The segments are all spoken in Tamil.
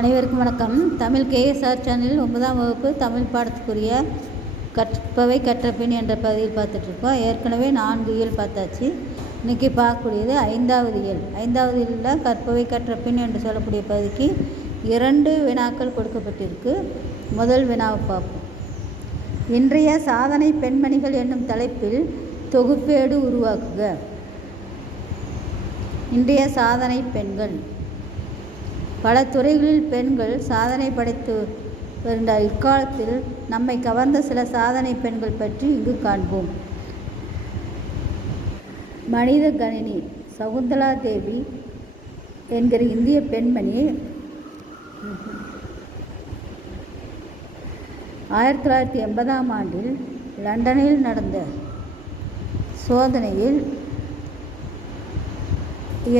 அனைவருக்கும் வணக்கம். தமிழ் கேஎஸ்ஆர் சேனலில் 9ஆம் வகுப்பு தமிழ் பாடத்துக்குரிய கற்பவை கற்றபின் என்ற பகுதியில் பார்த்துட்ருக்கோம். ஏற்கனவே 4 இயல் பார்த்தாச்சு. இன்றைக்கி பார்க்கக்கூடியது 5வது இயல். 5வது இயலில் கற்பவை கற்றபின் என்று சொல்லக்கூடிய பகுதிக்கு 2 வினாக்கள் கொடுக்கப்பட்டிருக்கு. முதல் வினாவை பார்ப்போம். இன்றைய சாதனை பெண்மணிகள் என்னும் தலைப்பில் தொகுப்பேடு உருவாக்குக. இன்றைய சாதனை பெண்கள். பல துறைகளில் பெண்கள் சாதனை படைத்து வருகின்ற இக்காலத்தில் நம்மை கவர்ந்த சில சாதனை பெண்கள் பற்றி இங்கு காண்போம். மனித கணினி சகுந்தலா தேவி என்கிற இந்திய பெண்மணி 1980ஆம் ஆண்டில் லண்டனில் நடந்த சோதனையில்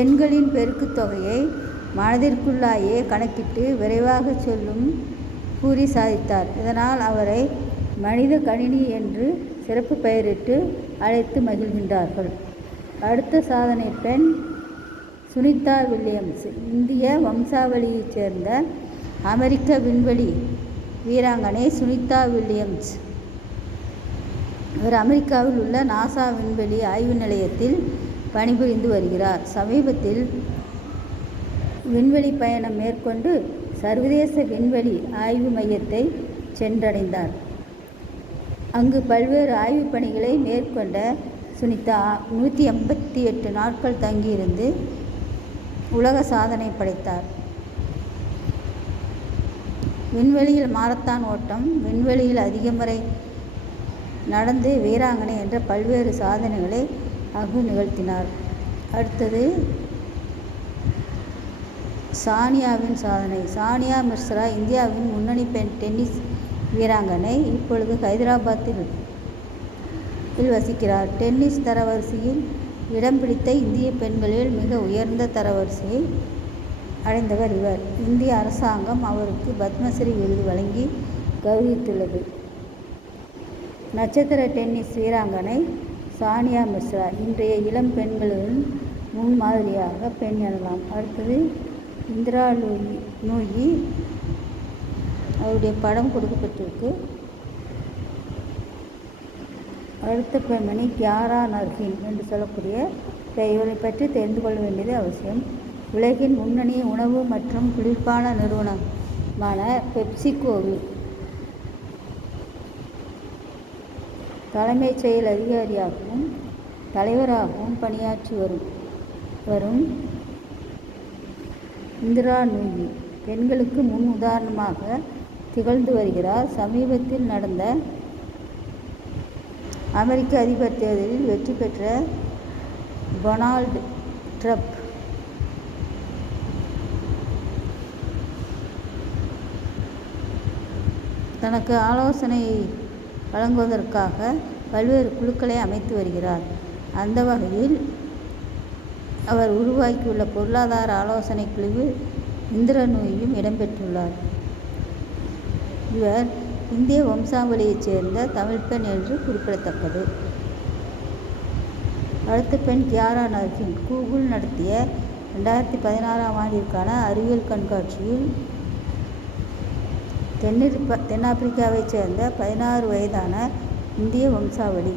எண்களின் பெருக்குத் தொகையை மனதிற்குள்ளாயே கணக்கிட்டு விரைவாக சொல்லும் கூறி சாதித்தார். இதனால் அவரை மனித கணினி என்று சிறப்பு பெயரிட்டு அழைத்து மகிழ்கின்றார்கள். அடுத்த சாதனை பெண் சுனிதா வில்லியம்ஸ். இந்திய வம்சாவளியைச் சேர்ந்த அமெரிக்க விண்வெளி வீராங்கனை சுனிதா வில்லியம்ஸ். இவர் அமெரிக்காவில் உள்ள நாசா விண்வெளி ஆய்வு நிலையத்தில் பணிபுரிந்து வருகிறார். சமீபத்தில் விண்வெளி பயணம் மேற்கொண்டு சர்வதேச விண்வெளி ஆய்வு மையத்தை சென்றடைந்தார். அங்கு பல்வேறு ஆய்வு பணிகளை மேற்கொண்ட சுனிதா 188 நாட்கள் தங்கியிருந்து உலக சாதனை படைத்தார். விண்வெளியில் மாரத்தான் ஓட்டம், விண்வெளியில் அதிக முறை நடந்து வீராங்கனை என்ற பல்வேறு சாதனைகளை அங்கு நிகழ்த்தினார். அடுத்தது சானியாவின் சாதனை. சானியா மிர்சா இந்தியாவின் முன்னணி பெண் டென்னிஸ் வீராங்கனை. இப்பொழுது ஹைதராபாத்தில் வசிக்கிறார். டென்னிஸ் தரவரிசையில் இடம் பிடித்த இந்திய பெண்களில் மிக உயர்ந்த தரவரிசையை அடைந்தவர் இவர். இந்திய அரசாங்கம் அவருக்கு பத்மஸ்ரீ விருது வழங்கி கௌரவித்துள்ளது. நட்சத்திர டென்னிஸ் வீராங்கனை சானியா மிர்சா இன்றைய இளம் பெண்களின் முன்மாதிரியாக பெண் எனலாம். அடுத்தது இந்திரா நூயி. அவருடைய படம் கொடுக்கப்பட்டிருக்கு. அடுத்த பெண்மணி கியாரா நர்கின் என்று சொல்லக்கூடிய இவரை பற்றி தெரிந்து கொள்ள வேண்டியது அவசியம். உலகின் முன்னணி உணவு மற்றும் குளிர்பான நிறுவனமான பெப்சிகோவில் தலைமைச் செயல் அதிகாரியாகவும் தலைவராகவும் பணியாற்றி வரும் இந்திரா நூயி பெண்களுக்கு முன் உதாரணமாக திகழ்ந்து வருகிறார். சமீபத்தில் நடந்த அமெரிக்க அதிபர் தேர்தலில் வெற்றி பெற்ற டொனால்டு ட்ரம்ப் தனக்கு ஆலோசனை வழங்குவதற்காக பல்வேறு குழுக்களை அமைத்து வருகிறார். அந்த வகையில் அவர் உருவாக்கியுள்ள பொருளாதார ஆலோசனை குழுவில் இந்திரா நூயும் இடம்பெற்றுள்ளார். இவர் இந்திய வம்சாவளியைச் சேர்ந்த தமிழ் பெண் என்று குறிப்பிடத்தக்கது. அடுத்த பெண் கியாரா நர்கின். கூகுள் நடத்திய 2016ஆம் ஆண்டிற்கான அறிவியல் கண்காட்சியில் தென்னாப்பிரிக்காவைச் சேர்ந்த 16 வயதான இந்திய வம்சாவளி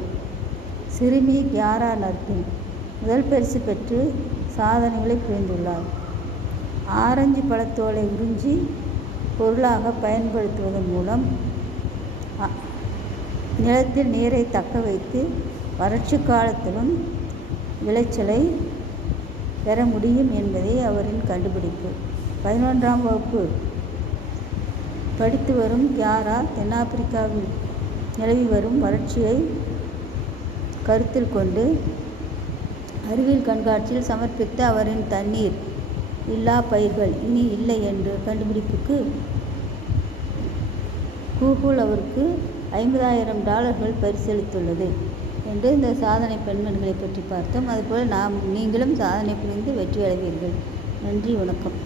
சிறுமி கியாரா நர்கின் முதல் பரிசு பெற்று சாதனைகளை புரிந்துள்ளார். ஆரஞ்சு பழத்தோலை உறிஞ்சி பொருளாக பயன்படுத்துவதன் மூலம் நிலத்தில் நீரை தக்க வைத்து வறட்சி காலத்திலும் விளைச்சலை பெற முடியும் என்பதே அவரின் கண்டுபிடிப்பு. 11ஆம் வகுப்பு படித்து வரும் கியாரா தென்னாப்பிரிக்காவில் நிலவி வரும் வறட்சியை கருத்தில் கொண்டு அறிவியல் கண்காட்சியில் சமர்ப்பித்த அவரின் தண்ணீர் இல்லா பயிர்கள் இனி இல்லை என்ற கண்டுபிடிப்புக்கு கூகுள் அவருக்கு $50,000 பரிசளித்துள்ளது என்று இந்த சாதனை பெண்மணிகளை பற்றி பார்த்தோம். அதுபோல் நீங்களும் சாதனை புரிந்து வெற்றி அடைவீர்கள். நன்றி, வணக்கம்.